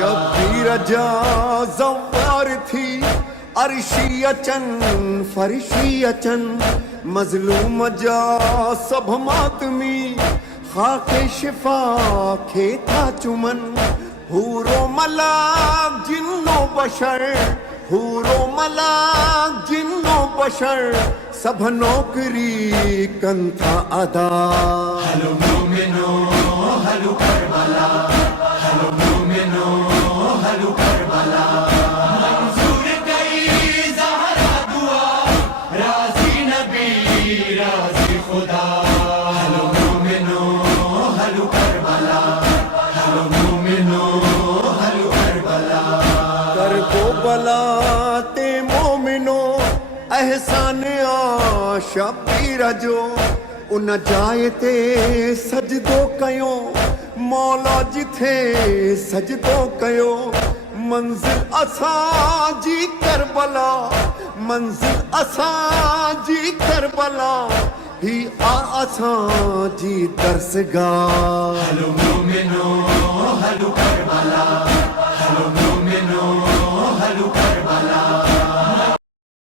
شبیر جا زوار تھی عرشی اچن فرشی اچن مظلوم جا سب ماتمی خاک شفا کھیتا چمن حور و ملاک جن و بشر حور و ملاک جن و بشر سب نوکری کن تھا ادا ہلو مومنو ہلو کربلا ہلو مومنو ہلو کربلا منظور کئی زہرا دعا راضی نبی راضی خدا ہلو مومنو ہلو کربلا ہلو مومنو ہلو کربلا کر کو بلا تے مومنو احسان آ شبیر جو ان جائے تے سجدو کیوں مولا جتھے سجدو کیوں منزل اساں جی کربلا منزل اساں جی کربلا ہی اساں جی درسگاہ ہلو مومنو ہلو کربلا